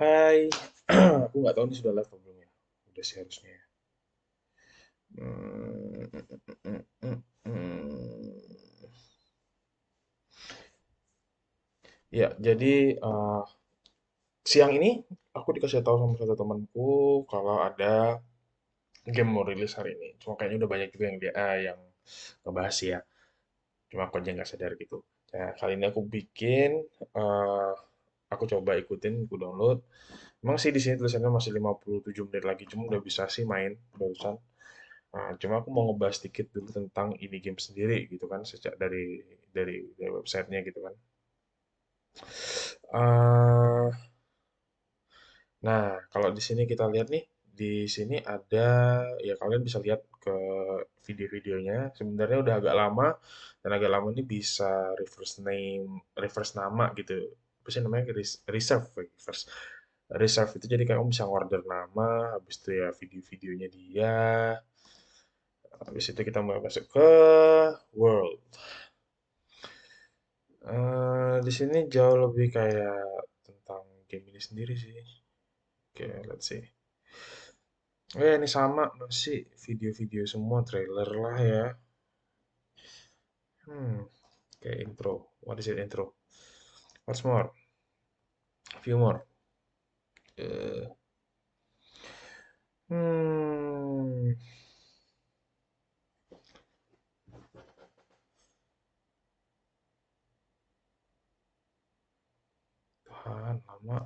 Hai, aku nggak tahu ini sudah live atau belum ya. Udah sih harusnya ya. Hmm, hmm, hmm, hmm. Ya, jadi siang ini aku dikasih tahu sama satu temanku kalau ada game mau rilis hari ini. Cuma kayaknya udah banyak juga yang ngebahas sih ya. Cuma aku aja nggak sadar gitu. Nah, kali ini aku bikin, eh, aku coba ikutin, aku download. Emang sih di sini tulisannya masih 57 menit lagi, cuma udah bisa sih main barusan. Nah, cuma aku mau ngebahas sedikit dulu tentang ini game sendiri gitu kan, sejak dari websitenya gitu kan. Eh, nah, kalau di sini kita lihat nih, di sini ada ya kalian bisa lihat ke video-videonya. Sebenarnya udah agak lama dan agak lama ini bisa reverse nama gitu. Apa sih namanya? Reserve itu jadi kamu bisa order nama, habis itu ya video-videonya dia, habis itu kita mau masuk ke world. Di sini jauh lebih kayak tentang game ini sendiri sih. Oke, let's see. Ini sama masih video-video semua trailer lah ya. Kayak intro. What is it intro? What's more? Few more. Eh, hmm, Tuhan, lama.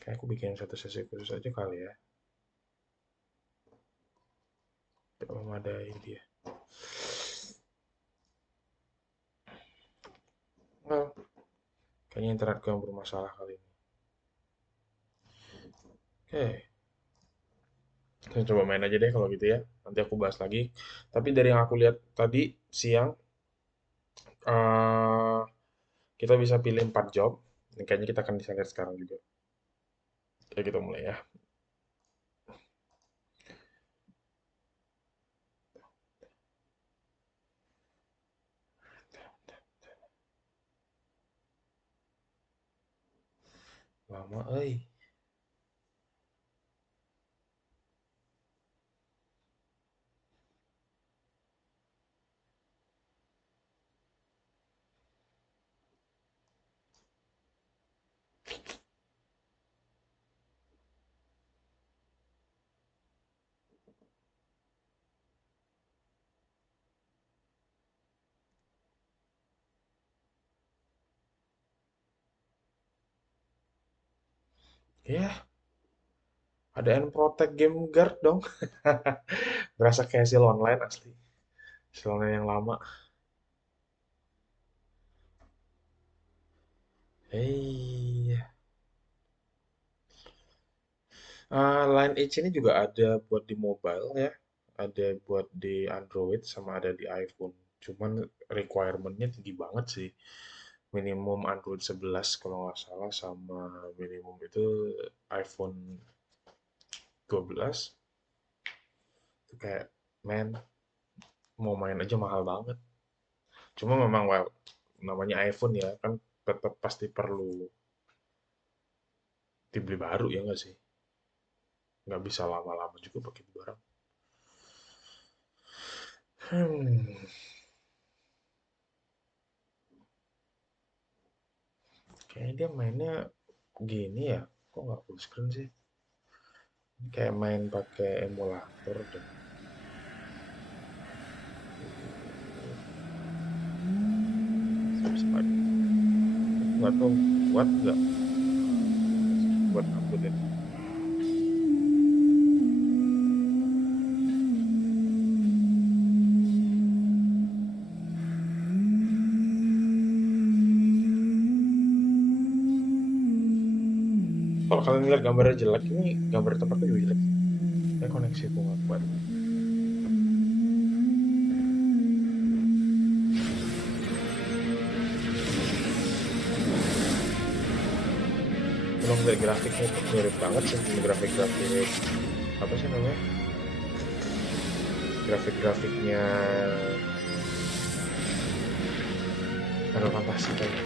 Kayak aku bikin satu sesi khusus aja kali ya. Tidak memadai dia. Well, kayaknya internetku yang bermasalah kali ini. Oke, kita coba main aja deh kalau gitu ya. Nanti aku bahas lagi. Tapi dari yang aku lihat tadi siang, eh kita bisa pilih 4 job. Dan kayaknya kita akan bisa lihat sekarang juga. Oke, kita mulai ya. Lama, eh. Ya, ada N Protect Game Guard dong. Berasa kayak hasil online asli. Hasil online yang lama. Hei. Lineage ini juga ada buat di mobile ya. Ada buat di Android sama ada di iPhone. Cuman requirement-nya tinggi banget sih. Minimum Android 11 kalau nggak salah sama minimum itu iPhone 12. Itu kayak, man, mau main aja mahal banget. Cuma memang well, namanya iPhone ya kan tetap pasti perlu dibeli baru ya nggak sih? Nggak bisa lama-lama juga pakai itu barang. Hmm, Kayaknya dia mainnya gini ya. Kok nggak full screen sih? Kayak main pakai emulator deh. Nggak tahu kuat nggak buat upload ini. Kalau kalian lihat gambarnya jelek, ini gambar tempatnya juga jelek. Kayak koneksi itu nggak kuat. Belum dari grafiknya itu mirip banget sih grafik-grafik apa sih namanya? Grafik-grafiknya Final Fantasy kayaknya.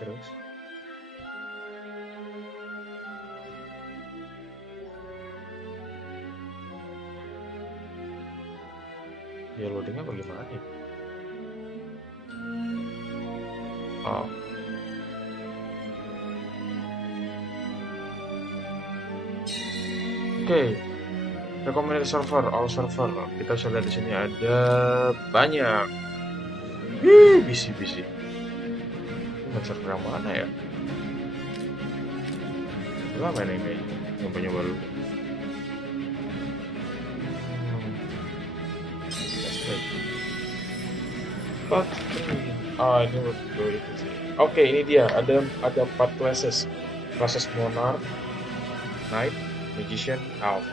Terus, ya loadingnya bagaimana ya? Oh, oke. Recommended server, all server. Kita bisa lihat di sini ada banyak. Bisi-bisi. Ini server yang mana ya? Udah main ini kayaknya. Nyoba-nyoba dulu. Let's play. But, ini berdua itu sih. Oke, ini dia. Ada 4 classes. Classes Monarch, Knight, Magician, Elf.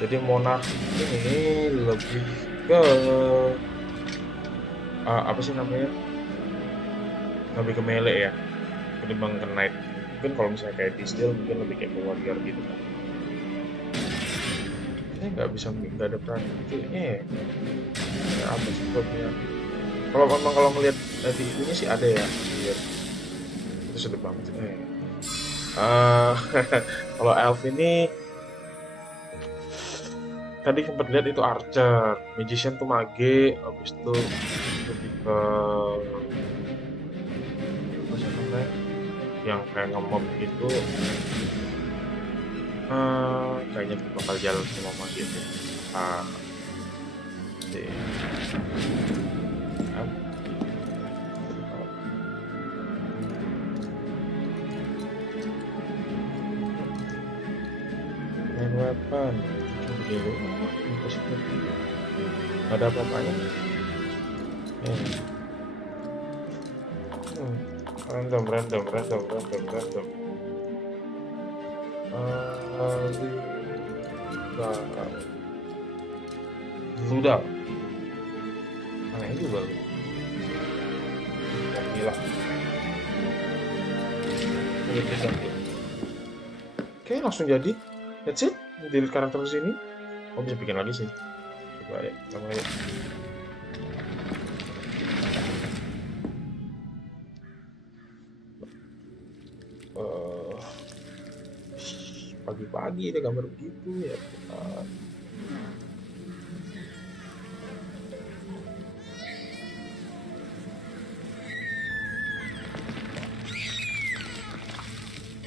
Jadi Monarch ini lebih ke apa sih namanya? Lebih ke melee ya, ketimbang ke Knight. Mungkin kalau misalnya kayak di Steel mungkin lebih kayak ke warrior gitu kan. Ini nggak ada peran gitu ya. Kayak apa sih sebabnya? Kalau ngelihat di ini sih ada ya. Lihat itu sedep banget. Eh, kalau Elf ini tadi sempat lihat itu Archer, Magician tuh mage, habis itu lebih ke apa sih namanya? Yang kayak nge-mob gitu. Kayaknya bakal jalan sama mage deh. Ah, deh. Main weapon. Dulu, nggak ada apa-apanya. Random. Luda, aneh juga lu. Gila. Oke, langsung jadi. That's it. Delete karakter sini. Oh, bisa bikin lagi sih. Coba ya, sama ya. Pagi-pagi ada gambar begitu ya.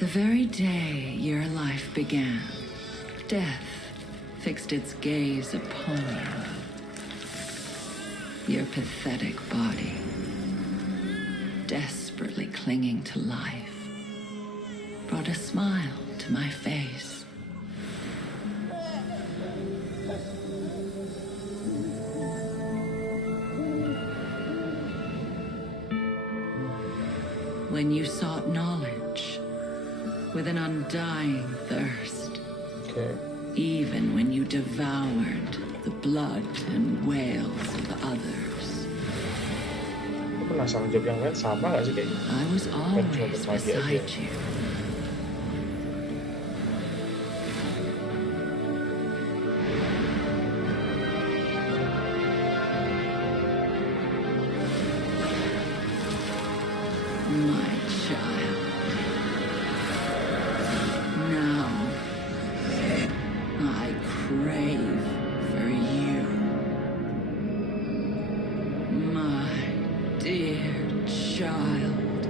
The very day your life began, death fixed its gaze upon you. Your pathetic body, desperately clinging to life, brought a smile to my face. When you sought knowledge with an undying thirst, even when you devoured the blood and wails of others. Aku penasaran job yang lain sama gak sih kayaknya? I was always beside you. My child. Now I crave for you. My dear child.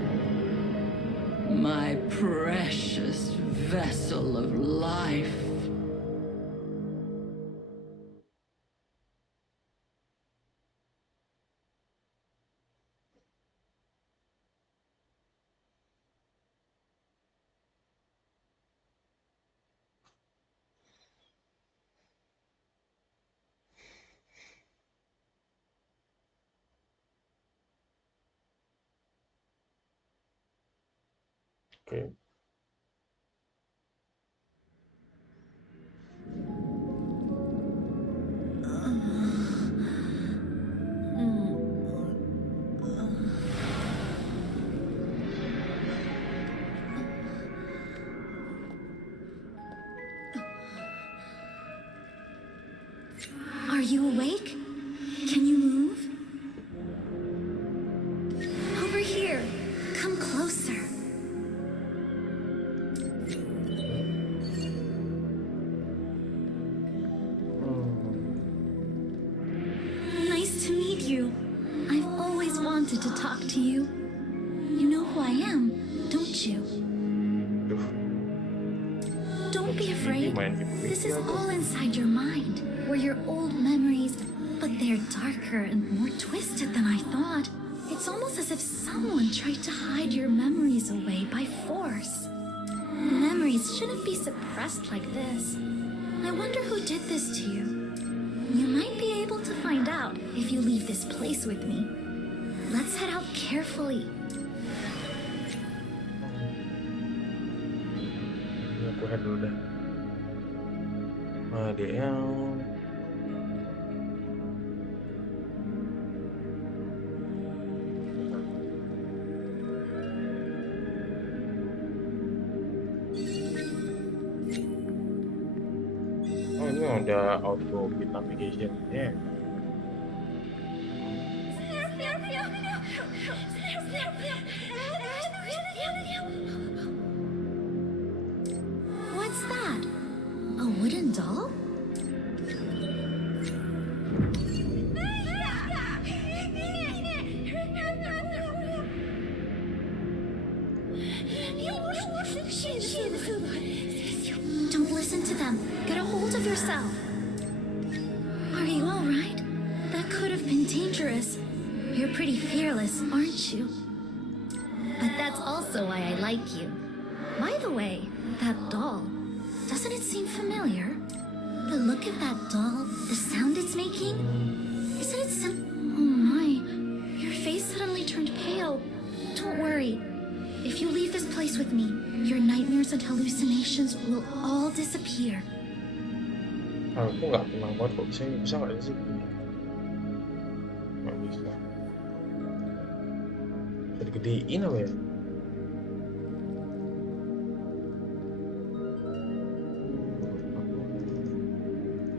My precious vessel of life. Oke. Are you awake? Can you move? Over here. Come closer. am, don't you? Duh, Don't be ini afraid. main game This is video. all inside your mind, were your old memories, but they're darker and more twisted than I thought. It's almost as if someone tried to hide your memories away by force. Memories shouldn't be suppressed like this. I wonder who did this to you. You might be able to find out if you leave this place with me. Let's head out carefully. Ini aku head dulu dah. Nah, dia yang ini ada auto bit navigation ya. What's that? A wooden doll? Don't listen to them. Get a hold of yourself. Are you all right? That could have been dangerous. You're pretty fearless, aren't you? But that's also why I like you. By the way, that doll, doesn't it seem familiar? The look of that doll, the sound it's making? Isn't it Oh my, your face suddenly turned pale. Don't worry. If you leave this place with me, your nightmares and hallucinations will all disappear. Aku nggak tenang banget kok bisa nggak sih? Nggak bisa. Bisa digedein apa ya?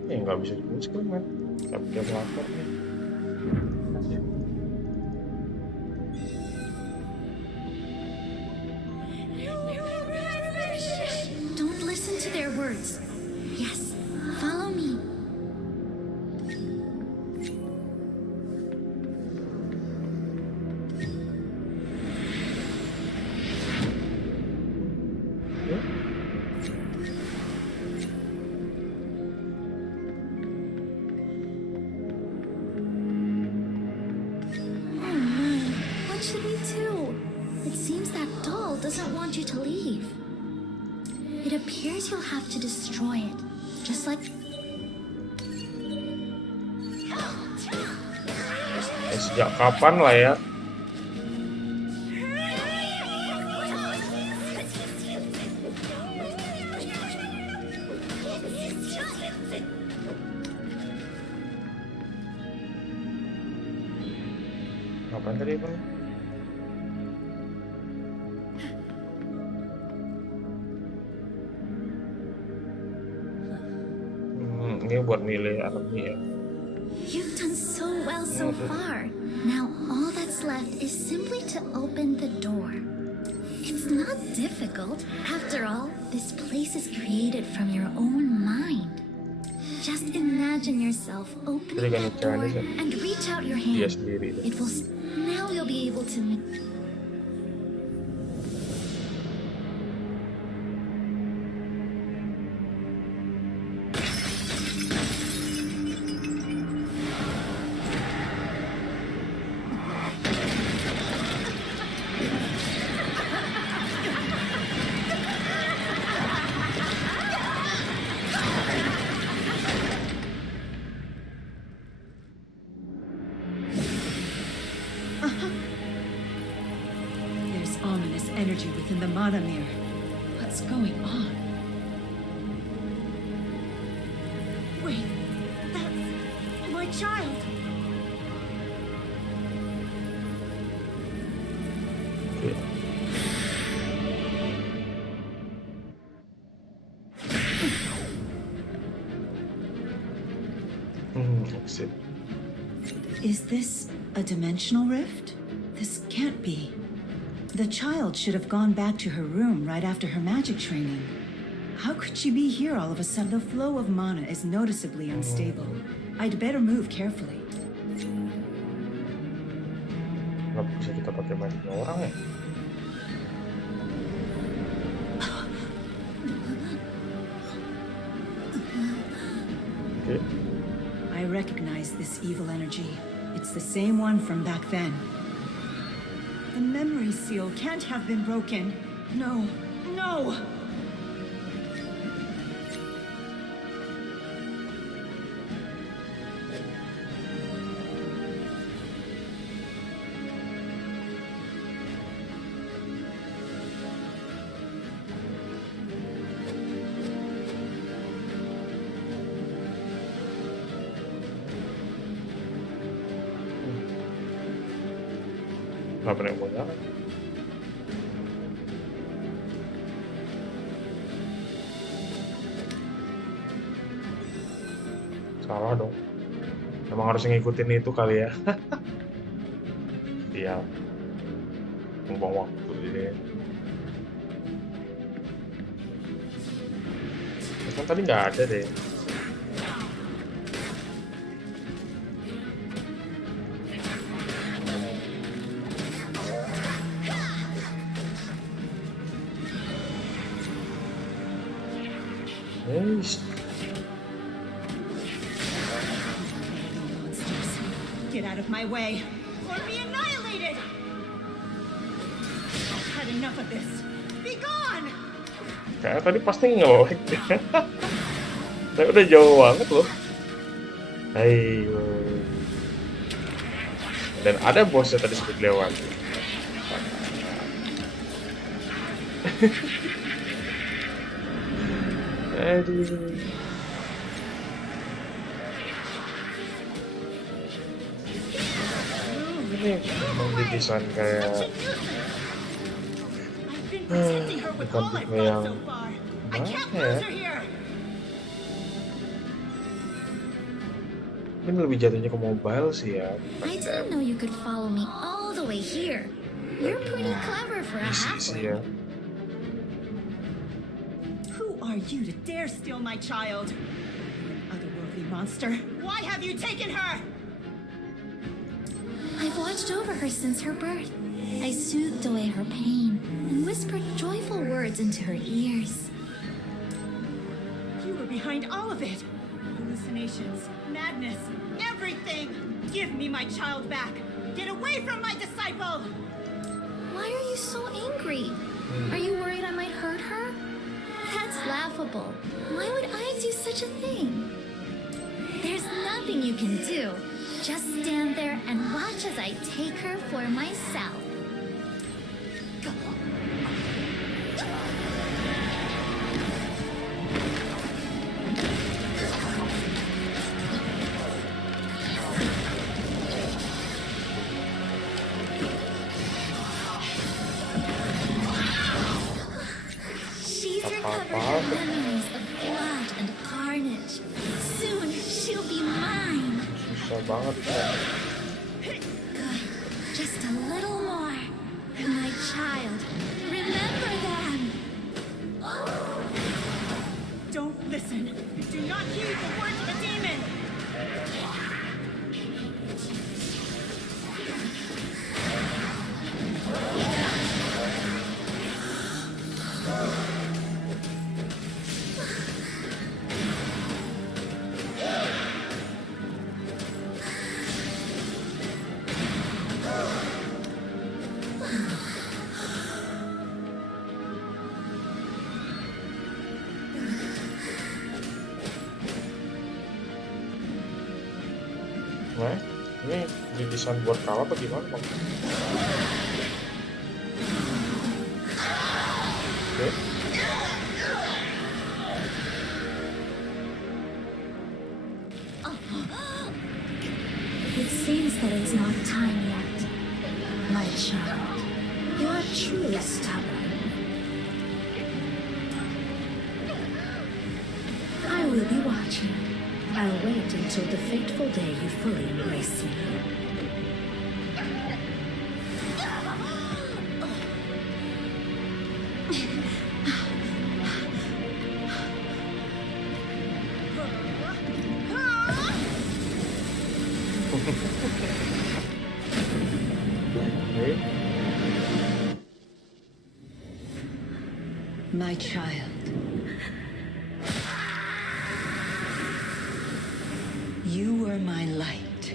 Ya nggak bisa diputuskan kan? Tapi dia melapor nih. Don't listen to their words. Yes, follow me. Oh no, what should we do? It seems that doll doesn't want you to leave. It appears you'll have to destroy it, just like... Sejak kapan lah ya? Kapan tadi Bang? Ini buat milih alamnya ya. You've done so well so far. Now all that's left is simply to open the door. It's not difficult. After all, this place is created from your own mind. Just imagine yourself opening that door and reach out your Dia hand. sendiri. It will... Now you'll be able to... There's ominous energy within the mana mirror. What's going on? Wait, that's my child. Exit. Is this a dimensional rift? This can't be. The child should have gone back to her room right after her magic training. How could she be here all of a sudden? The flow of mana is noticeably unstable. I'd better move carefully. Nggak bisa kita pakai magicnya orang ya? recognize this evil energy. It's the same one from back then. The memory seal can't have been broken. No, no! Nggak pernah mau nyala. Salah dong. Emang harus ngikutin itu kali ya. Iya. Buang waktu ini. Kan tadi nggak ada deh. Yes. Monsters, get out of my way, or be annihilated! I've had enough of this. Be gone! Kayaknya tadi pasti nge-lag. Saya udah jauh banget loh. Ayo. Dan ada bosnya tadi sempat lewat. Aduh. Ini memang didesain kayak bukan tipe yang mana ya? Ini lebih jatuhnya ke mobile sih ya. I didn't know you could follow me all the way here. You're pretty clever for a Sih ya. halfling. Who are you to dare steal my child? Otherworldly monster, why have you taken her? I've watched over her since her birth. I soothed away her pain and whispered joyful words into her ears. You were behind all of it. Hallucinations, madness, everything. Give me my child back. Get away from my disciple. Why are you so angry? Are you worried I might hurt her? That's laughable. Why would I do such a thing? There's nothing you can do. Just stand there and watch as I take her for myself. She's recovered her memories of blood and carnage. Soon she'll be mine. Susah banget ya. Good. Just a little more. My child, remember them. Don't listen. Do not heed the words of a demon. Nah, ini didesain buat kalah apa gimana Bang? Oke. It seems that it's not time yet. My child, you are truly stubborn. I will be watching. I'll wait until the fateful day you fully embrace me. Oke. My child. You were Remember my light.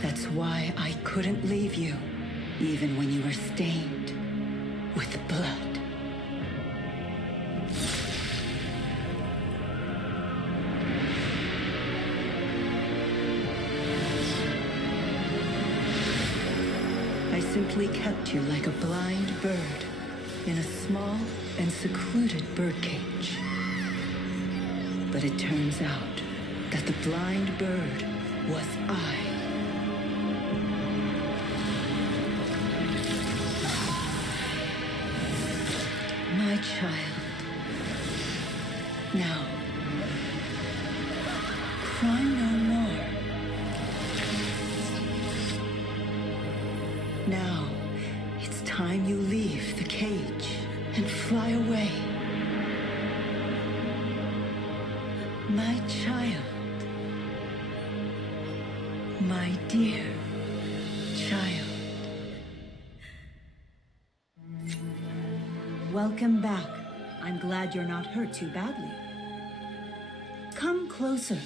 That's why I couldn't leave you, even when you were stained with blood. I simply kept you like a blind bird in a small and secluded birdcage. But it turns out that the blind bird was I. My child. Now, cry no more. Now, it's time you leave the cage and fly away. My child. My dear child. Welcome back. I'm glad you're not hurt too badly. Come closer.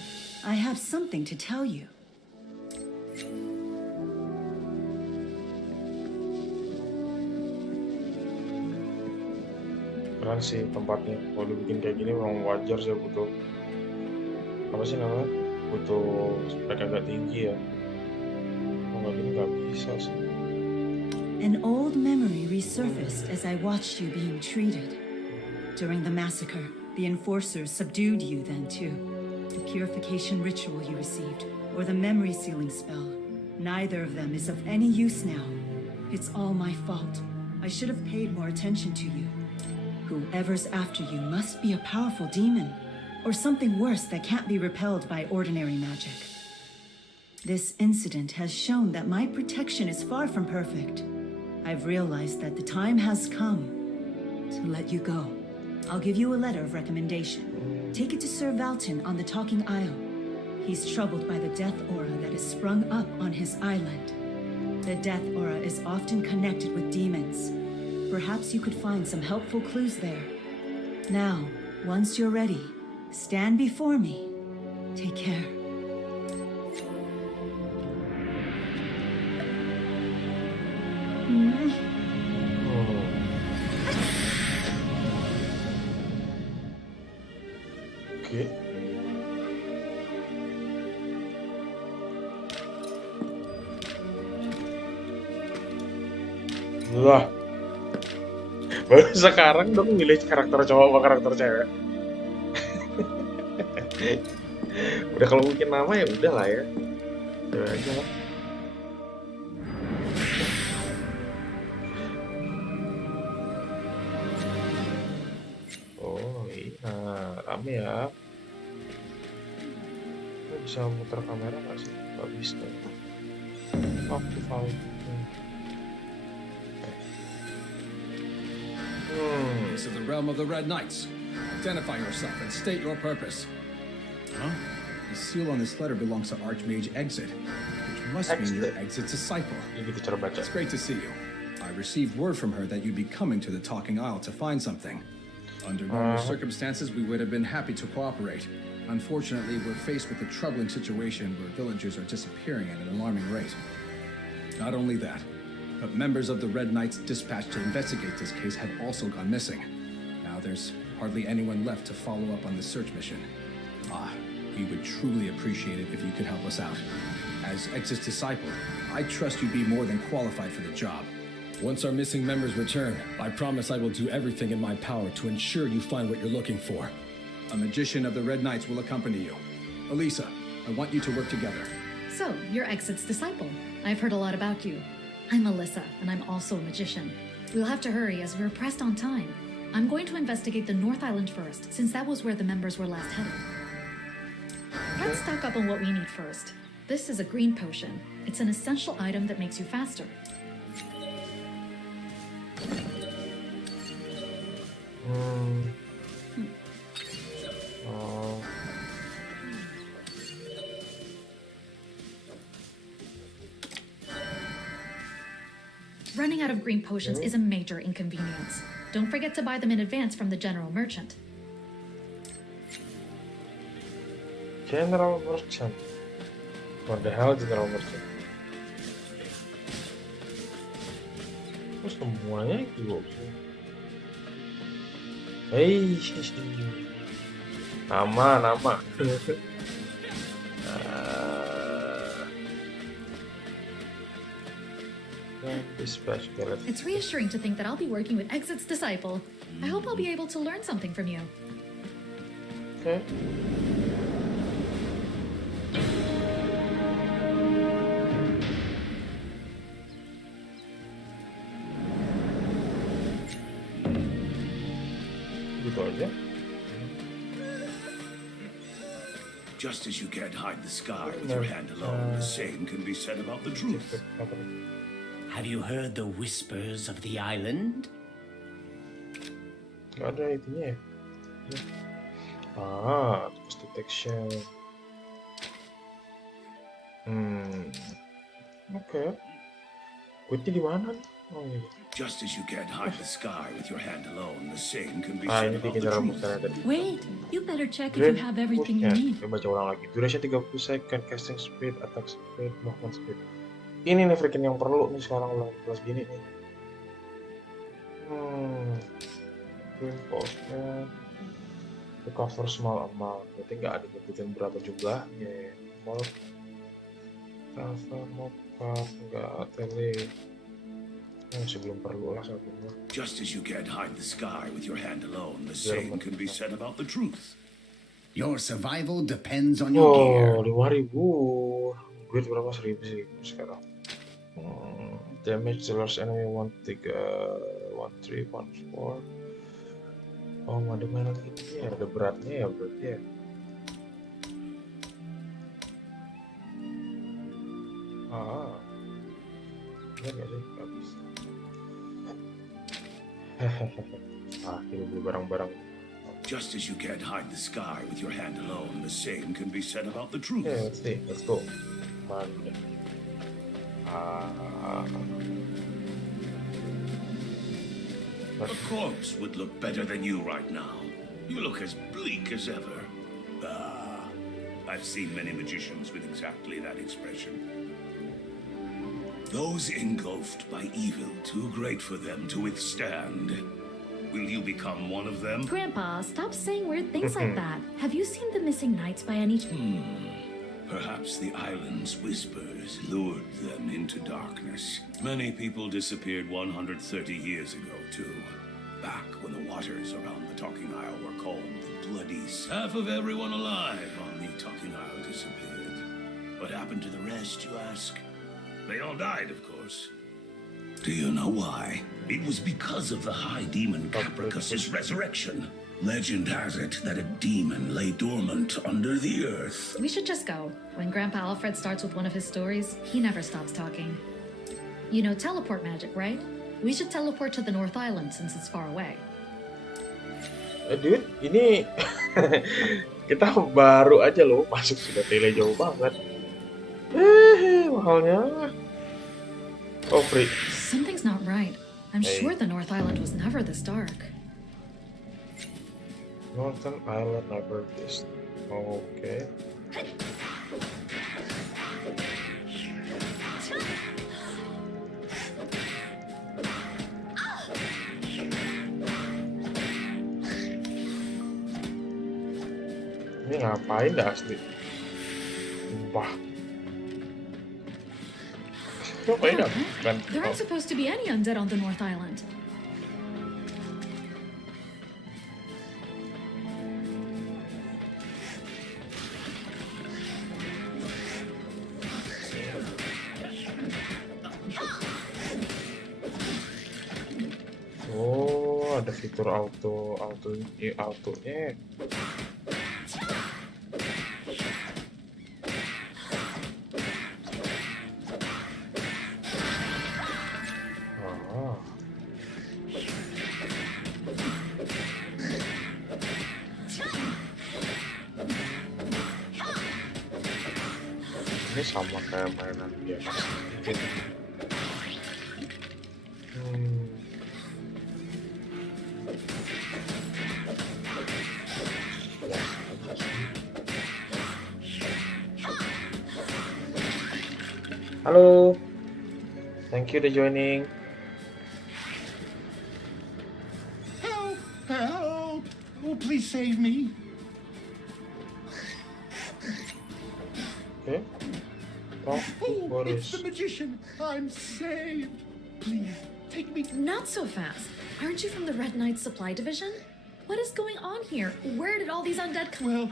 I have something to tell you. Keren sih tempatnya. Kalau dibikin kayak gini memang wajar sih, butuh apa sih namanya? Butuh spek agak tinggi ya. Kalau nggak gini nggak bisa sih. An old memory resurfaced as I watched you being treated. During the massacre, the enforcers subdued you then too. The purification ritual you received, or the memory sealing spell. Neither of them is of any use now. It's all my fault. I should have paid more attention to you. Whoever's after you must be a powerful demon, or something worse that can't be repelled by ordinary magic. This incident has shown that my protection is far from perfect. I've realized that the time has come to let you go. I'll give you a letter of recommendation. Take it to Sir Valton on the Talking Isle. He's troubled by the death aura that has sprung up on his island. The death aura is often connected with demons. Perhaps you could find some helpful clues there. Now, once you're ready, stand before me. Take care. Oke. Lah, baru sekarang dong milih karakter cowok sama karakter cewek. Udah kalau bikin nama ya udah lah ya. Cewek aja lah. Oh iya, rame ya. Lo bisa muter kamera nggak sih? Nggak bisa. Optimal. This is the realm of the Red Knights. Identify yourself and state your purpose. Huh? The seal on this letter belongs to Archmage Exit, which must mean you're Exit's disciple. It's great to see you. I received word from her that you'd be coming to the Talking Isle to find something. Under normal circumstances, we would have been happy to cooperate. Unfortunately, we're faced with a troubling situation where villagers are disappearing at an alarming rate. Not only that, but members of the Red Knights dispatched to investigate this case have also gone missing. Now there's hardly anyone left to follow up on the search mission. We would truly appreciate it if you could help us out. As Exit's disciple, I trust you'd be more than qualified for the job. Once our missing members return, I promise I will do everything in my power to ensure you find what you're looking for. A magician of the Red Knights will accompany you. Elisa, I want you to work together. So, you're Exit's disciple. I've heard a lot about you. I'm Alyssa, and I'm also a magician. We'll have to hurry as we're pressed on time. I'm going to investigate the North Island first, since that was where the members were last headed. Let's stock up on what we need first. This is a green potion. It's an essential item that makes you faster. Running out of green potions is a major inconvenience. Don't forget to buy them in advance from the general merchant. General merchant. What the hell general merchant? Kok semuanya gitu? Hei, nama. It's reassuring to think that I'll be working with Exit's disciple. I hope I'll be able to learn something from you. Okay. Gitu aja. Just as you can't hide the scar with your hand alone, the same can be said about the truth. Have you heard the whispers of the island? Gak ada itunya ya. Terus detection. Oke. Quitnya di mana nih? Oh iya. Just as you can't hide the scar with your hand alone, the same can be Ini said about bikin the cara truth. tadi. Wait, you better check if you have everything you need. Coba baca ulang lagi. Duration 30 second, casting speed, attack speed, movement speed. Ini nih freaking yang perlu nih sekarang ulang kelas gini nih. Reinforcement. Recover small amount. Berarti nggak ada nyebutin berapa jumlahnya. Mau transfer, mau pass, nggak tele. Sebelum perlu lah satu. Just as you can't hide the scar with your hand alone, the same can be said about the truth. Your survival depends on your gear. 5.000. Duit berapa? 1.000 sekarang. Damage dealers enemy 1-3, 1-3, 1-4. Oh, ada mainan ini ya, ada beratnya ya berarti ya. Bener gak sih? Gak bisa. Kita beli barang-barang. Just as you can't hide the scar with your hand alone, the same can be said about the truth. Yeah, let's see. Let's go. Mana? A corpse would look better than you right now. You look as bleak as ever. I've seen many magicians with exactly that expression. Those engulfed by evil too great for them to withstand. Will you become one of them? Grandpa, stop saying weird things like that. Have you seen the missing knights by any chance? Perhaps the island's whispers lured them into darkness. Many people disappeared 130 years ago, too. Back when the waters around the Talking Isle were called the Bloodies. Half of everyone alive on the Talking Isle disappeared. What happened to the rest, you ask? They all died, of course. Do you know why? It was because of the High Demon Capricus's resurrection. Legend has it that a demon lay dormant under the earth. We should just go. When Grandpa Alfred starts with one of his stories, he never stops talking. You know teleport magic, right? We should teleport to the North Island since it's far away. Dude, ini kita baru aja loh masuk sudah tele jauh banget. Mahalnya. Oh, free. Something's not right. I'm sure the North Island was never this dark. Northern Island never this. Okay. Ini ngapain dah asli? Sumpah. Ngapain dah? There aren't supposed to be any undead on the North Island. Oh, ada fitur autonya. Ini sama kayak mainan biasa sedikit. Halo, thank you udah joining. Help! Help! Oh, please save me. Okay. Talk to Oh, Boris. it's the magician. I'm saved. Please, take me. Not so fast. Aren't you from the Red Knight Supply Division? What is going on here? Where did all these undead come? Well,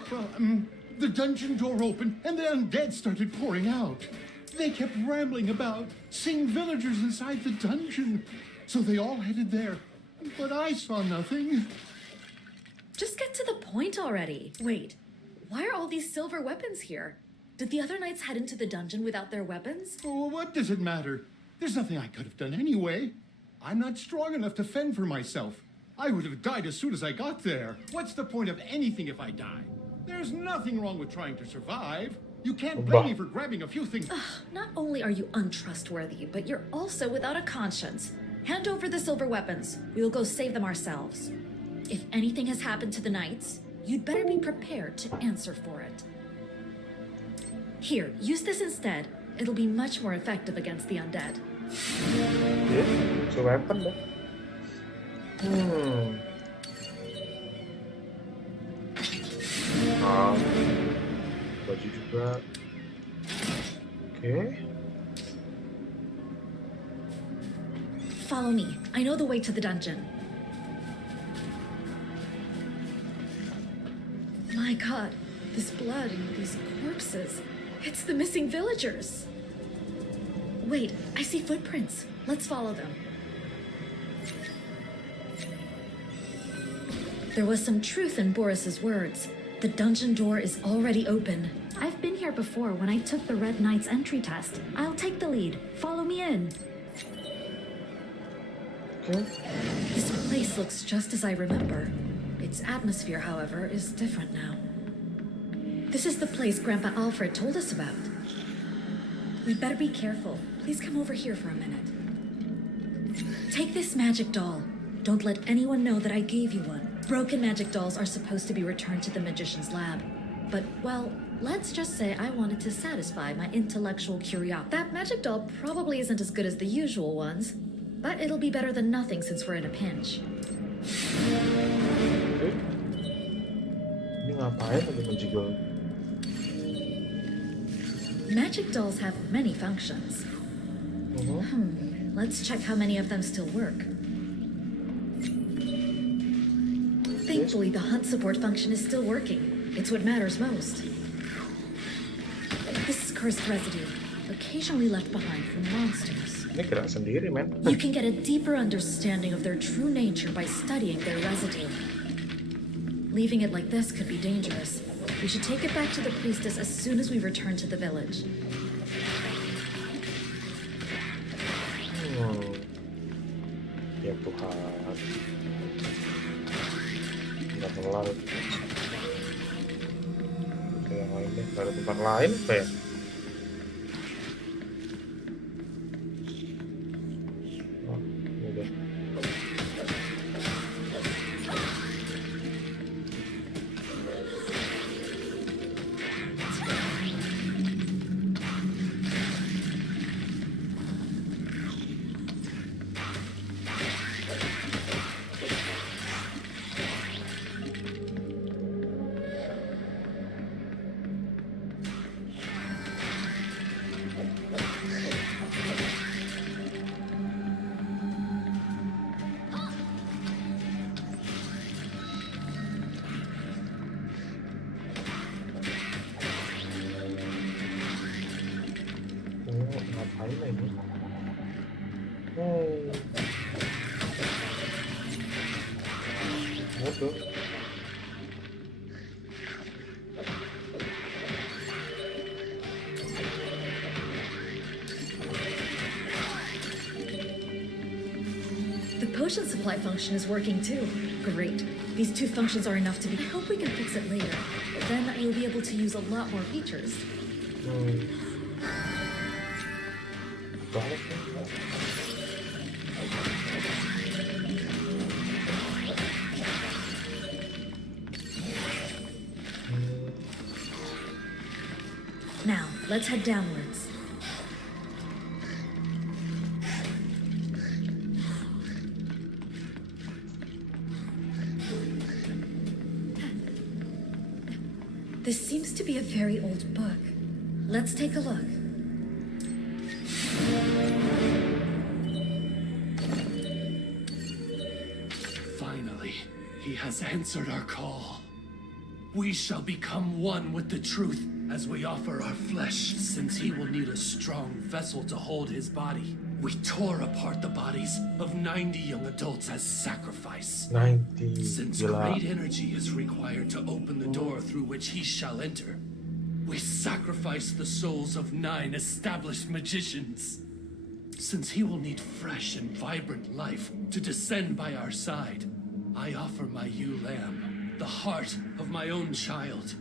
the dungeon door opened and the undead started pouring out. They kept rambling about, seeing villagers inside the dungeon. So they all headed there. But I saw nothing. Just get to the point already. Wait, why are all these silver weapons here? Did the other knights head into the dungeon without their weapons? Oh, what does it matter? There's nothing I could have done anyway. I'm not strong enough to fend for myself. I would have died as soon as I got there. What's the point of anything if I die? There's nothing wrong with trying to survive. You can't blame me for grabbing a few things. Not only are you untrustworthy, but you're also without a conscience. Hand over the silver weapons. We will go save them ourselves. If anything has happened to the knights, you'd better be prepared to answer for it. Here, use this instead. It'll be much more effective against the undead. Yeah, it's a weapon dah. Baju juga. Okay. Follow me. I know the way to the dungeon. My God, this blood and these corpses. It's the missing villagers. Wait, I see footprints. Let's follow them. There was some truth in Boris's words. The dungeon door is already open. I've been here before when I took the Red Knight's entry test. I'll take the lead. Follow me in. Okay. This place looks just as I remember. Its atmosphere, however, is different now. This is the place Grandpa Alfred told us about. We'd better be careful. Please come over here for a minute. Take this magic doll. Don't let anyone know that I gave you one. Broken magic dolls are supposed to be returned to the magician's lab. But, well, let's just say I wanted to satisfy my intellectual curiosity. That magic doll probably isn't as good as the usual ones, but it'll be better than nothing since we're in a pinch. Ini ngapain lagi menjigol? Magic dolls have many functions. Let's check how many of them still work. Thankfully, the hunt support function is still working. It's what matters most. This is cursed residue, occasionally left behind from monsters. Ini gerak sendiri, men. You can get a deeper understanding of their true nature by studying their residue. Leaving it like this could be dangerous. We should take it back to the priestess as soon as we return to the village. Ya Tuhan. Nggak kelar. Oke, yang lain deh. Nggak ada tempat lain apa ya? Oh, ini deh. Ngapain ini? Waduh. The potion supply function is working too. Great. These two functions are enough to be. I hope we can fix it later. Then you'll be able to use a lot more features. Now, let's head downwards. This seems to be a very old book. Let's take a look. Finally, he has answered our call. We shall become one with the truth as we offer our flesh, since he will need a strong vessel to hold his body. We tore apart the bodies of 90 young adults as sacrifice. 90. Since great energy is required to open the door through which he shall enter, we sacrifice the souls of 9 established magicians. Since he will need fresh and vibrant life to descend by our side, I offer my ewe lamb, the heart of my own child.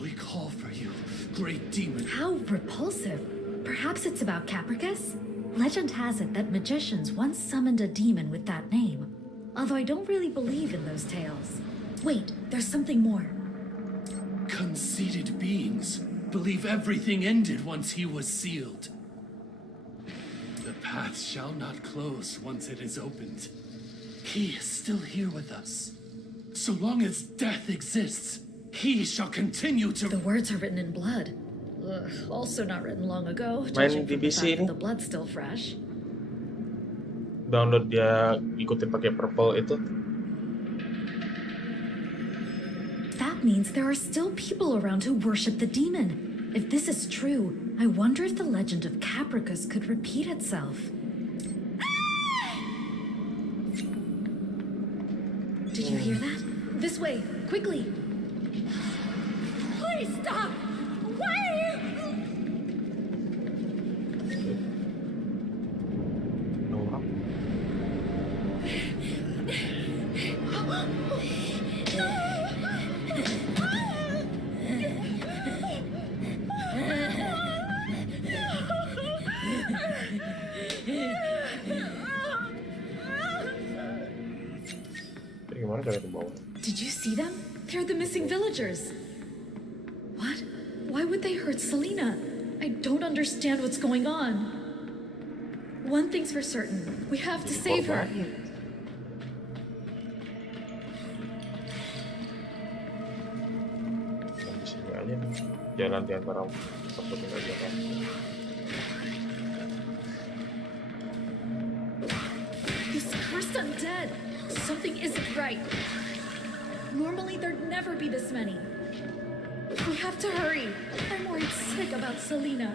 We call for you, great demon. How repulsive. Perhaps it's about Capricus? Legend has it that magicians once summoned a demon with that name. Although I don't really believe in those tales. Wait, there's something more. Conceited beings believe everything ended once he was sealed. The path shall not close once it is opened. He is still here with us. So long as death exists, he shall continue to... The words are written in blood. Ugh, also not written long ago, Main judging di from the PC fact ini. that the blood's still fresh. Download dia ikutin pakai purple itu. That means there are still people around who worship the demon. If this is true, I wonder if the legend of Capricus could repeat itself. Did you hear that? This way, quickly! Please stop! Wait! Nora. Gimana cara ke bawah? Did you see them? They're the missing villagers. What? Why would they hurt Selena? I don't understand what's going on. One thing's for certain. We have to save her. Di sini aja nih. Jalan di antara satu tinggal jalan. This cursed undead. Something isn't right. Normally there'd never be this many. We have to hurry. I'm worried sick about Selena.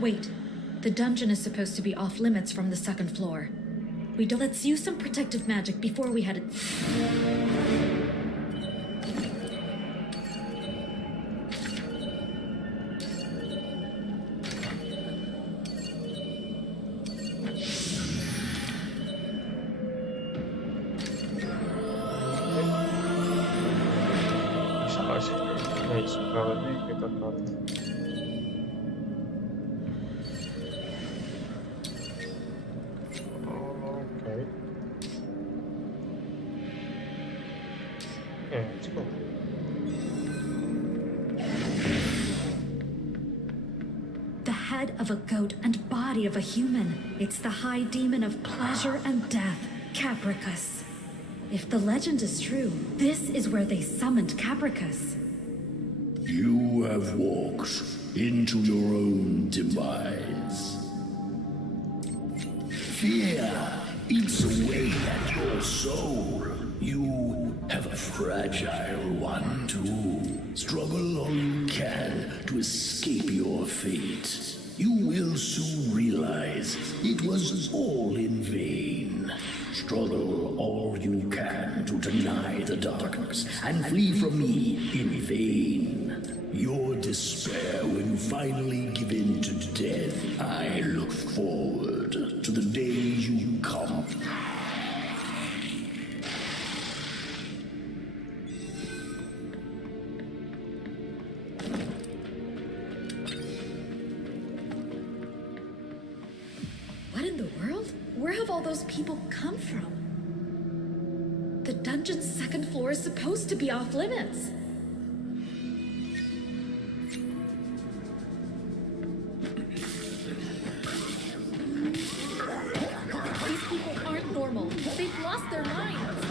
Wait. The dungeon is supposed to be off limits from the second floor. Let's use some protective magic before we head it. Bisa nggak sih? Nih, sekarang ini kita taruh. Let's go. The head of a goat and body of a human. It's the high demon of pleasure and death, Capricus. If the legend is true, this is where they summoned Capricus. You have walked into your own demise. Fear eats away at your soul. You have a fragile one too. Struggle all you can to escape your fate. you will soon realize it was all in vain. Struggle all you can to deny the darkness and flee from me in vain. Your despair when you finally give in to death. I look forward to the day you come. What in the world? Where have all those people come from? The dungeon's second floor is supposed to be off limits. These people aren't normal. They've lost their minds.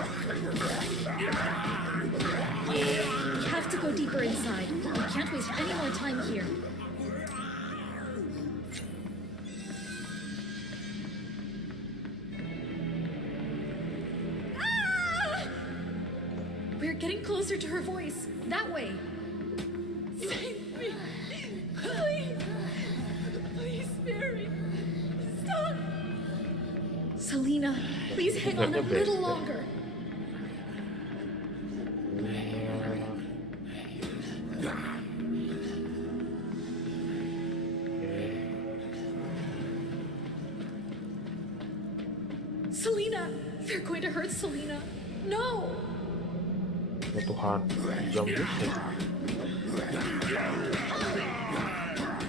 We have to go deeper inside. We can't waste any more time here. We're getting closer to her voice. That way. Save me. Please. Please spare me. Stop. Selena, please hang on a little longer. Selena, they're going to hurt Selena. No. Ya Tuhan, jam juga.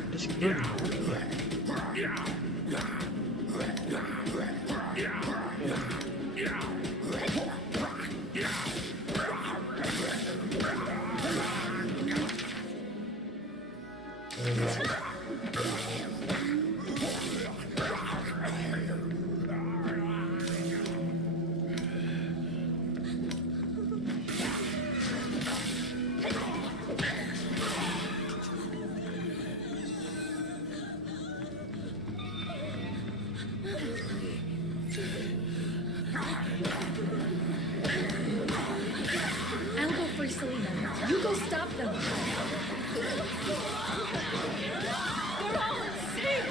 Di sini. I'll go for Selena. You go stop them. They're all insane.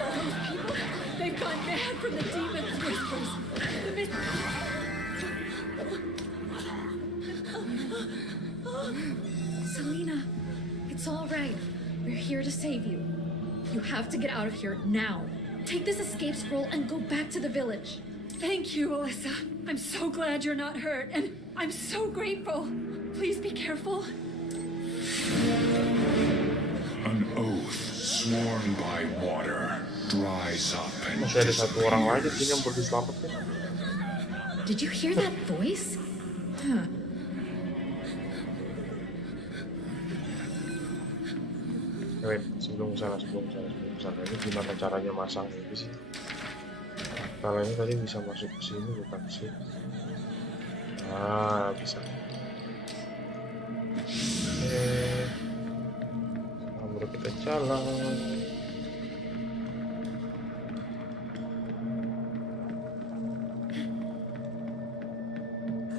Those people, they've gone mad from the demon's whispers. Selena, it's all right. We're here to save you. You have to get out of here now. Take this escape scroll and go back to the village. Thank you, Alyssa. I'm so glad you're not hurt, and I'm so grateful. Please be careful. An oath sworn by water dries up and Masih ada satu orang lagi sih yang perlu diselamatkan. Did you hear that voice? Huh. Wait, sebelum sana. Ini gimana caranya masang ini sih? Kalau ini tadi bisa masuk ke sini bukan sih? Ah, bisa. Baru kita jalan.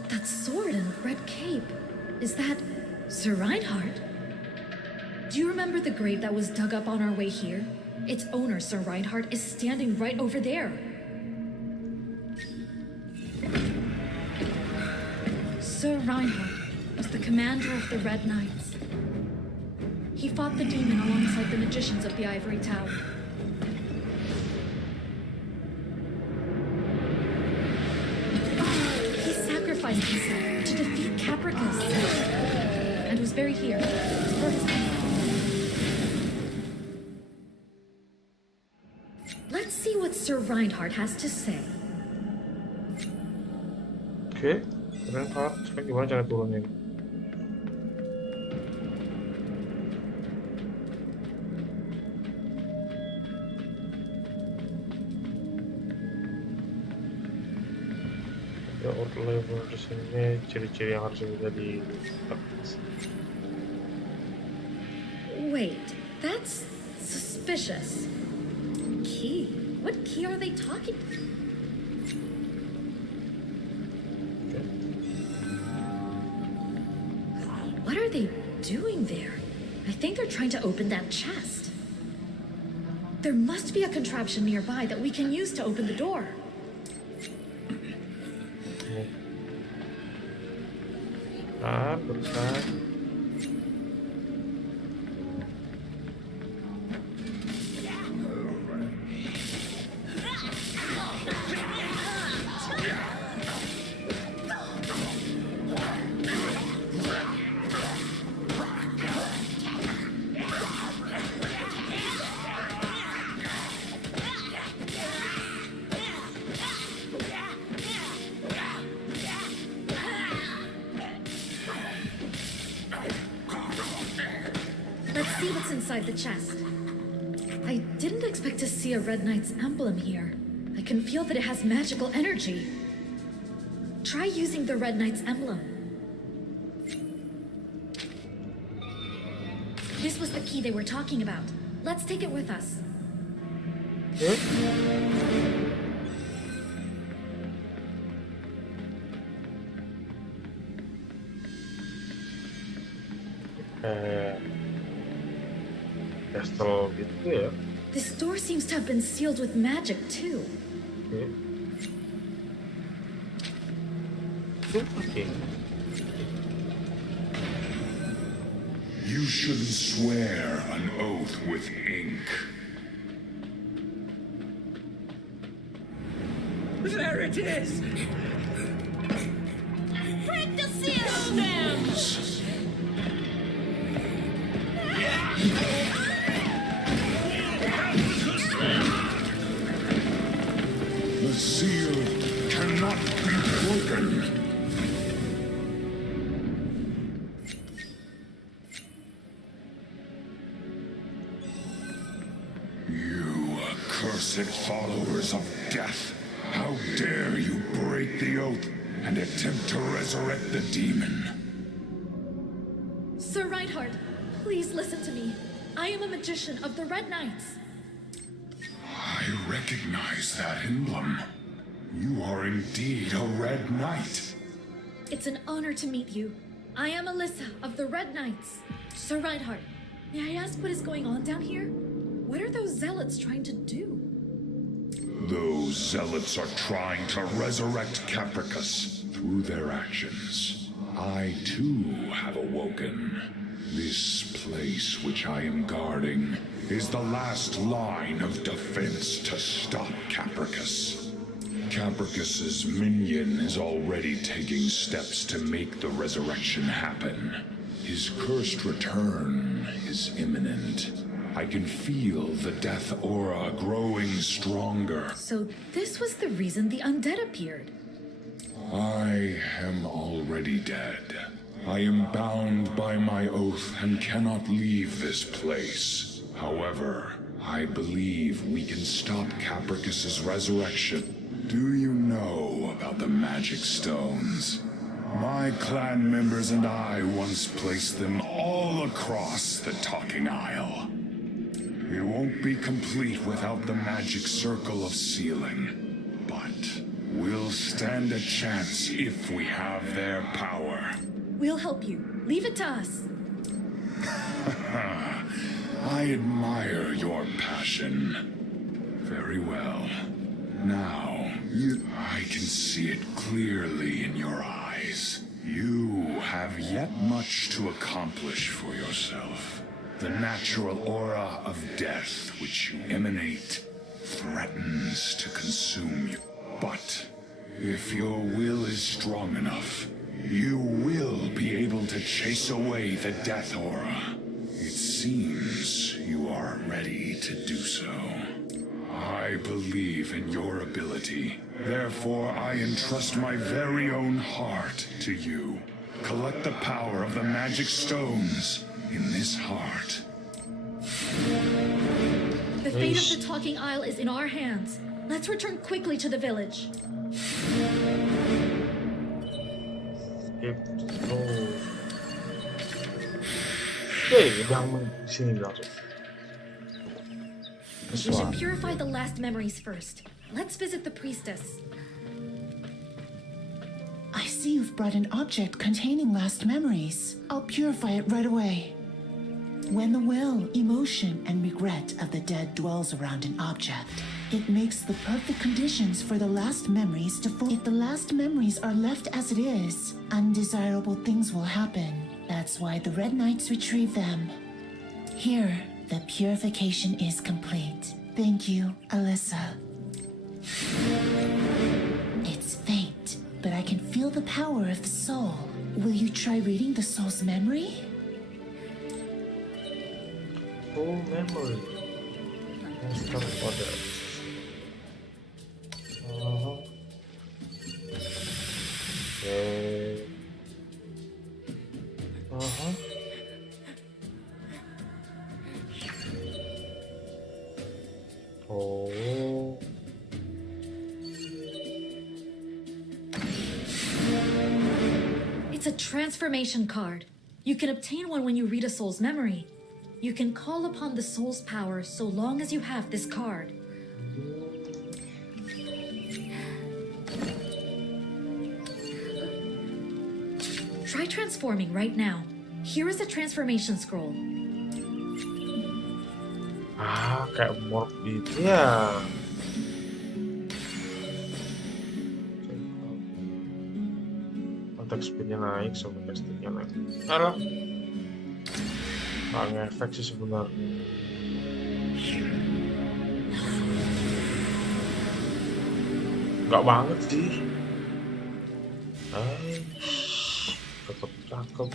That sword and red cape. Is that Sir Reinhardt? Do you remember the grave that was dug up on our way here? Its owner, Sir Reinhardt, is standing right over there. Sir Reinhardt was the commander of the Red Knights. He fought the demon alongside the magicians of the Ivory Tower. He sacrificed himself to defeat Capricus and was buried here. Let's see what Sir Reinhardt has to say. Oke, Reinhardt, sekarang gimana cara turunin? Ya, level di sini ciri-ciri yang harus bisa di. Wait, that's suspicious. Key? What key are they talking? What are they doing there? I think they're trying to open that chest. There must be a contraption nearby that we can use to open the door. Bentar. Let's see what's inside the chest. I didn't expect to see a Red Knight's emblem here. I can feel that it has magical energy. Try using the Red Knight's emblem. This was the key they were talking about. Let's take it with us. Castle gitu ya. This door seems to have been sealed with magic too. Okay. You shouldn't swear an oath with ink. There it is! Break the seal! Down! The seal cannot be broken. You accursed followers of death, how dare you break the oath and attempt to resurrect the demon? Sir Reinhardt, please listen to me. I am a magician of the Red Knights. I recognize that emblem. You are indeed a Red Knight. It's an honor to meet you. I am Alyssa of the Red Knights. Sir Reinhardt, may I ask what is going on down here? What are those zealots trying to do? Those zealots are trying to resurrect Capricus through their actions. I too have awoken. This place which I am guarding is the last line of defense to stop Capricus. Capricus's minion is already taking steps to make the resurrection happen. His cursed return is imminent. I can feel the death aura growing stronger. So this was the reason the undead appeared. I am already dead. I am bound by my oath and cannot leave this place. However, I believe we can stop Capricus's resurrection. Do you know about the magic stones? My clan members and I once placed them all across the Talking Isle. It won't be complete without the magic circle of sealing, but we'll stand a chance if we have their power. We'll help you. Leave it to us. I admire your passion. Very well. Now, I can see it clearly in your eyes. You have yet much to accomplish for yourself. The natural aura of death which you emanate threatens to consume you. But if your will is strong enough, you will be able to chase away the death aura. It seems you are ready to do so. I believe in your ability. Therefore, I entrust my very own heart to you. Collect the power of the magic stones in this heart. The fate of the Talking Isle is in our hands. Let's return quickly to the village. We should purify the last memories first. Let's visit the priestess. I see you've brought an object containing last memories. I'll purify it right away. When the will, emotion, and regret of the dead dwells around an object, it makes the perfect conditions for the last memories to form. If the last memories are left as it is, undesirable things will happen. That's why the Red Knights retrieve them. Here, the purification is complete. Thank you, Alyssa. It's faint, but I can feel the power of the soul. Will you try reading the soul's memory? Soul memory. Master order. Okay. Oh. It's a transformation card. You can obtain one when you read a soul's memory. You can call upon the soul's power so long as you have this card. Try transforming right now. Here is a transformation scroll. Ah, kayak morph gitu ya. Attack speednya naik, sama castingnya naik. Alah, nggak ngefek sih sebenarnya. Nggak banget sih. Tetap cakep.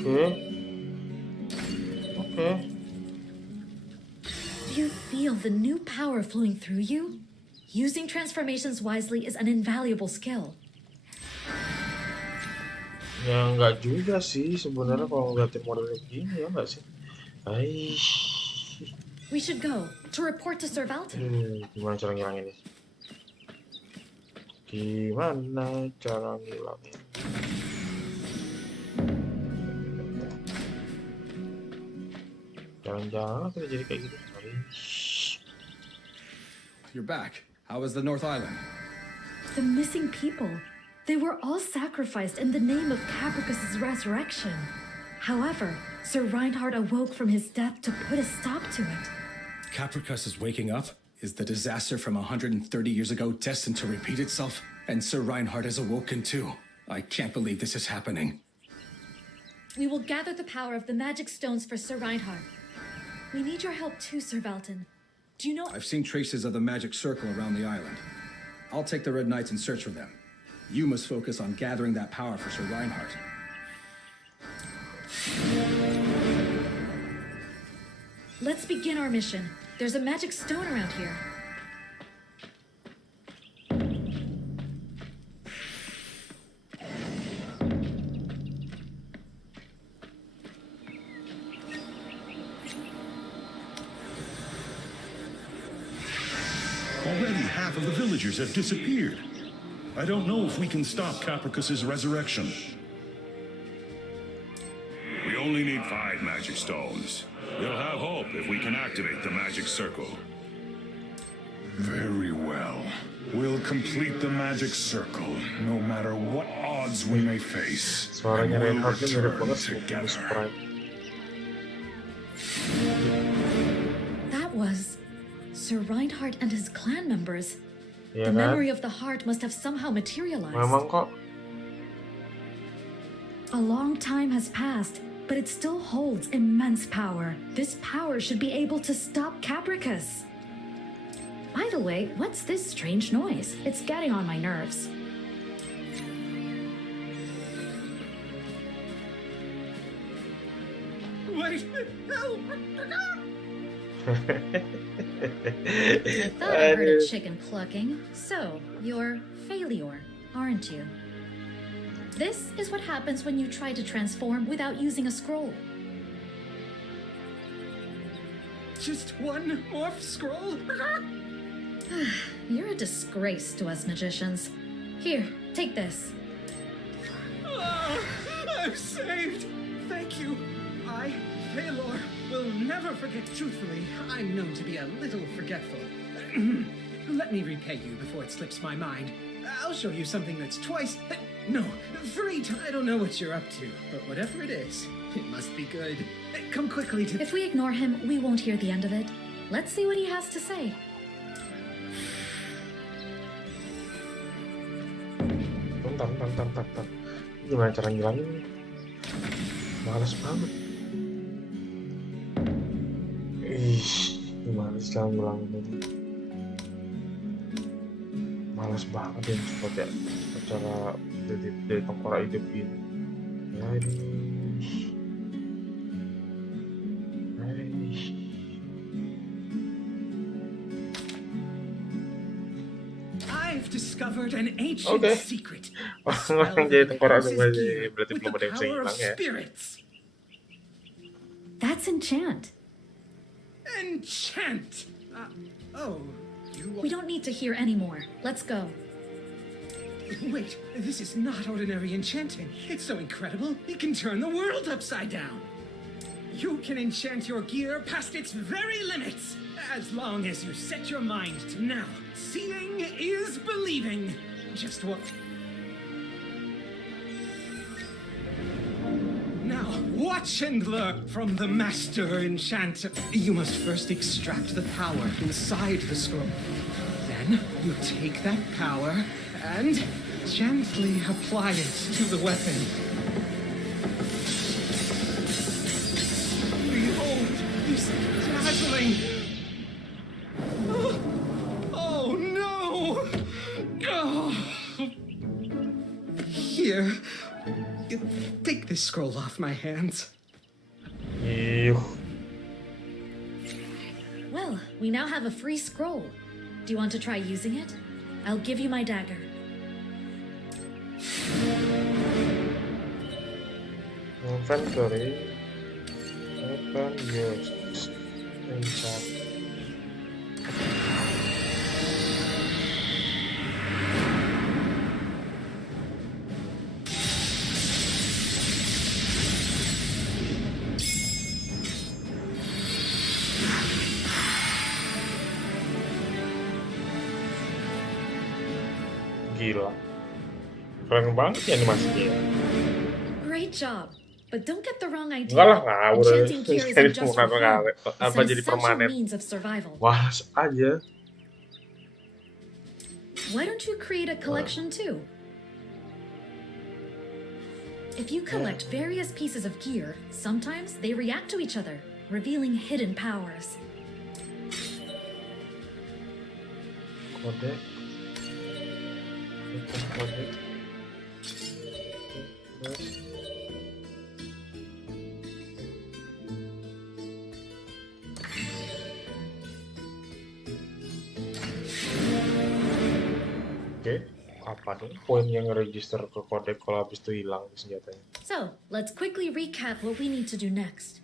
Okay. Do you feel the new power flowing through you? Using transformations wisely is an invaluable skill. Ya nggak juga sih sebenarnya kalau ngeliatin modelnya begini, ya nggak sih? We should go to report to Sir Valton. Gimana cara ngilanginnya? Gimana cara ngilangin? Jangan-jangan aku jadi kayak gitu. You're back. How was the North Island? The missing people. They were all sacrificed in the name of Capricus's resurrection. However, Sir Reinhard awoke from his death to put a stop to it. Capricus is waking up? Is the disaster from 130 years ago destined to repeat itself? And Sir Reinhard has awoken too. I can't believe this is happening. We will gather the power of the magic stones for Sir Reinhard. We need your help too, Sir Valton. Do you know— I've seen traces of the magic circle around the island. I'll take the Red Knights and search for them. You must focus on gathering that power for Sir Reinhard. Let's begin our mission. There's a magic stone around here. Already half of the villagers have disappeared. I don't know if we can stop Capricus's resurrection. We only need 5 magic stones. We'll have hope if we can activate the magic circle. Very well. We'll complete the magic circle, no matter what odds we may face. And Suaranya we'll Reinhardnya mirip return banget sama together. Sprite. That was Sir Reinhard and his clan members. Iya The kan? memory of the heart must have somehow materialized. Memang kok. A long time has passed, but it still holds immense power. This power should be able to stop Capricus. By the way, what's this strange noise? It's getting on my nerves. Wait! Help! I thought I heard a chicken clucking. So, you're Failure, aren't you? This is what happens when you try to transform without using a scroll. Just one morph scroll? You're a disgrace to us magicians. Here, take this. I'm saved! Thank you. I, Failure, will never forget truthfully. I'm known to be a little forgetful. Let me repay you before it slips my mind. I'll show you something that's twice... No, 3 times... I don't know what you're up to, but whatever it is, it must be good. Come quickly to... If we ignore him, we won't hear the end of it. Let's see what he has to say. Bentar. Gimana cara ngilangin? Males banget. Gimana sih cara ngilangin ini? Males banget ya, seperti cara dari tengkorak hidup gini. Ya ini. I've discovered an ancient secret. Orang jadi tengkorak semua aja, berarti belum ada yang bisa hilang ya. That's enchant. Enchant. We don't need to hear anymore. Let's go. Wait, this is not ordinary enchanting. It's so incredible, it can turn the world upside down. You can enchant your gear past its very limits, as long as you set your mind to now. Seeing is believing. Just what? Now, watch and learn from the master enchanter. You must first extract the power inside the scroll. Then you take that power and gently apply it to the weapon. Behold, this dazzling... Oh no! Here, take this scroll off my hands. Well, we now have a free scroll. Do you want to try using it? I'll give you my dagger. Inventory. Weapon used. Enchant. Gila. Keren banget ya animasinya. Great job. But don't get the wrong idea. Enggak lah, ngawur. Enchanting gear isn't just for fun. Apa It's jadi an essential permanen. means of survival. Wah, aja. Why don't you create a collection too? If you collect various pieces of gear, sometimes they react to each other, revealing hidden powers. Kode. Kode. Oke, apa dong poin yang register ke kode kalau habis itu hilang senjatanya? So, let's quickly recap what we need to do next.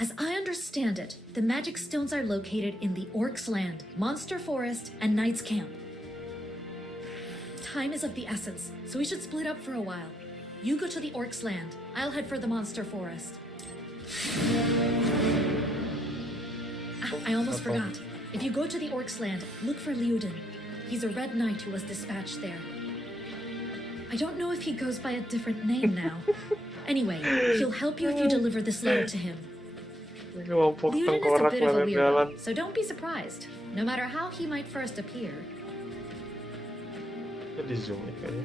As I understand it, the magic stones are located in the Orcs' Land, Monster Forest, and Knight's Camp. Time is of the essence, so we should split up for a while. You go to the Orcs' Land, I'll head for the Monster Forest. I almost forgot. If you go to the Orcs' Land, look for Liuden. He's a red knight who was dispatched there. I don't know if he goes by a different name now. Anyway, he'll help you if you deliver this letter to him. Liuden is a bit of a weirdo, so don't be surprised, no matter how he might first appear. Di zoom ya kayaknya.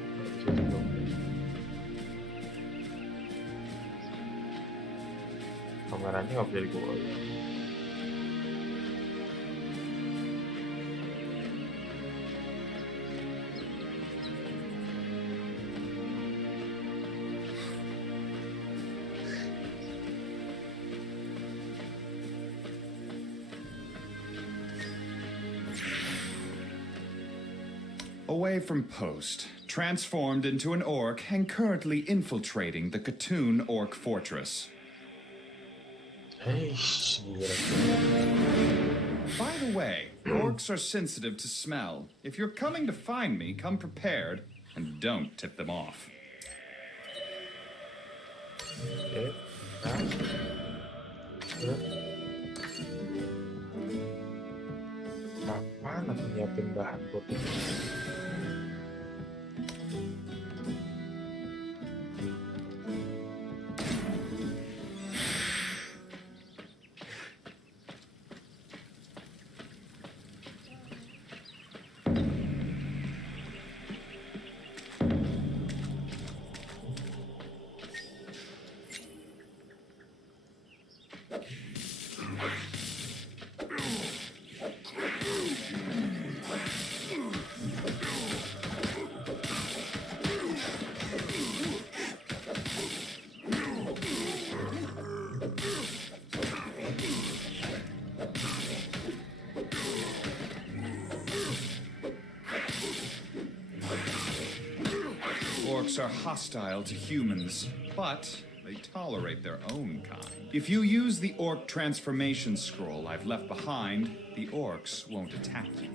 Kameranya nggak bisa dibawa. Away from post, transformed into an orc and currently infiltrating the Katoon Orc Fortress. Hey, by the way, orcs are sensitive to smell. If you're coming to find me, come prepared and don't tip them off. Okay. mana tuh nyiapin bahan buat itu. Orcs are hostile to humans, but they tolerate their own kind. If you use the orc transformation scroll I've left behind, the orcs won't attack you.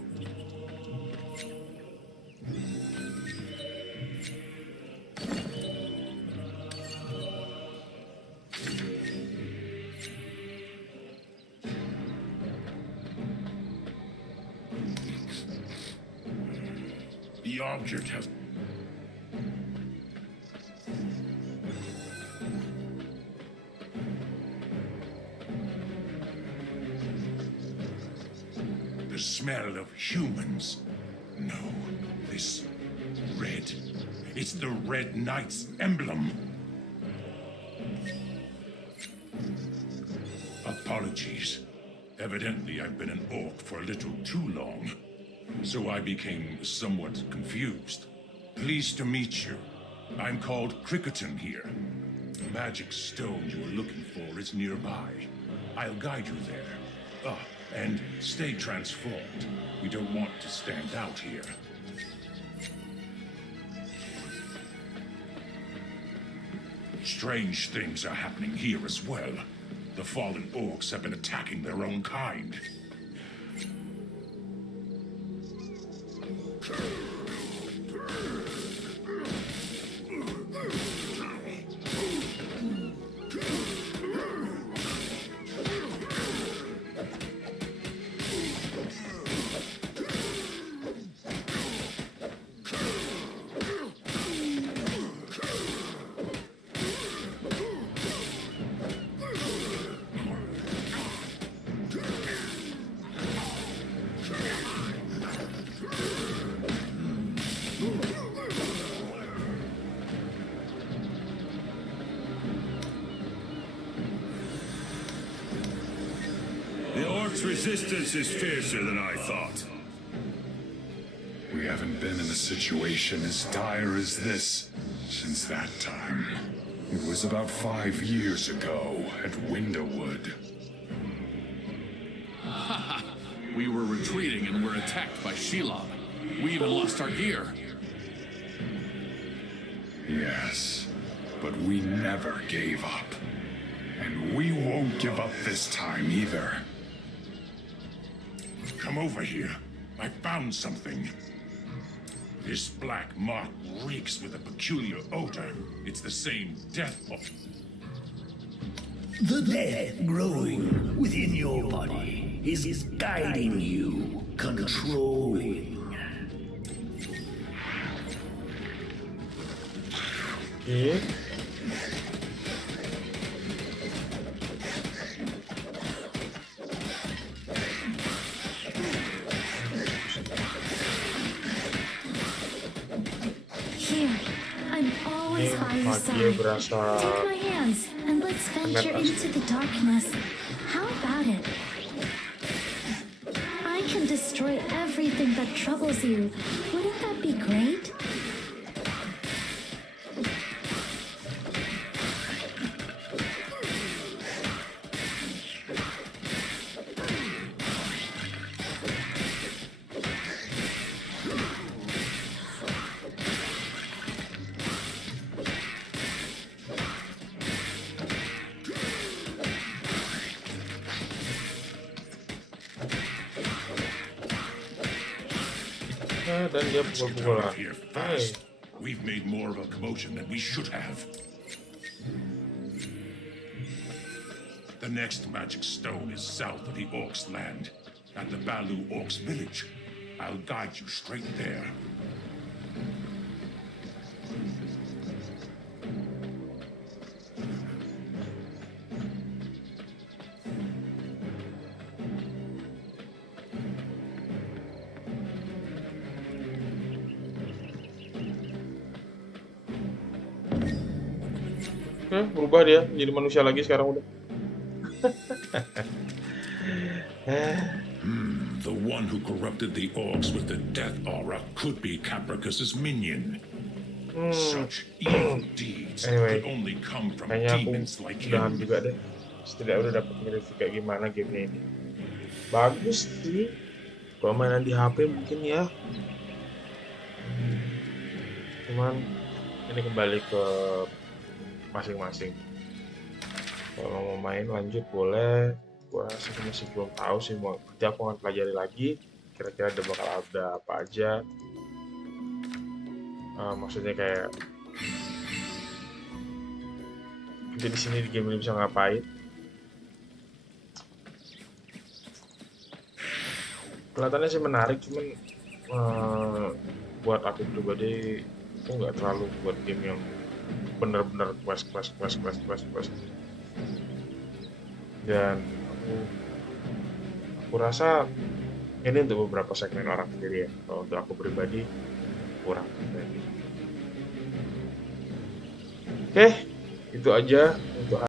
The object has... The smell of humans. No, this red. It's the Red Knight's emblem. Apologies. Evidently, I've been an orc for a little too long, so I became somewhat confused. Pleased to meet you. I'm called Cricketon here. The magic stone you were looking for is nearby. I'll guide you there. And stay transformed. We don't want to stand out here. Strange things are happening here as well. The fallen orcs have been attacking their own kind. Resistance is fiercer than I thought. We haven't been in a situation as dire as this since that time. It was about 5 years ago at Windowwood. We were retreating and were attacked by Shelob. We even lost our gear. Yes, but we never gave up. And we won't give up this time either. Come over here. I found something. This black mark reeks with a peculiar odor. It's the same death of... The death growing within your body is guiding you, controlling. Okay. Dia berasa Take my hands and let's venture into the darkness. How about it? I can destroy everything that troubles you. Wouldn't that be great? Dan dia pukul-pukulan. Hey. We've made more of a commotion than we should have. The next magic stone is south of the Orcs' land, at the Balu Orcs' village. I'll guide you straight there. Oke, berubah dia jadi manusia lagi sekarang udah. The one who corrupted the orcs with the death aura could be Capricus's minion. Such evil deeds Anyway, could only come from kayaknya aku demons like udahan him. juga deh. Setidaknya udah dapet nge-review kayak gimana gamenya ini. Bagus sih. Kalau mainan di HP mungkin ya. Cuman ini kembali ke masing-masing. Kalau mau main lanjut boleh. Gua masih belum tahu sih, nanti aku akan pelajari lagi. Kira-kira ada bakal ada apa aja. Maksudnya kayak nanti di sini di game ini bisa ngapain. Kelihatannya sih menarik, cuman buat aku pribadi aku nggak terlalu buat game yang bener-bener quest. Dan aku rasa ini untuk beberapa segmen orang sendiri ya. Kalau untuk aku pribadi kurang. Oke, itu aja untuk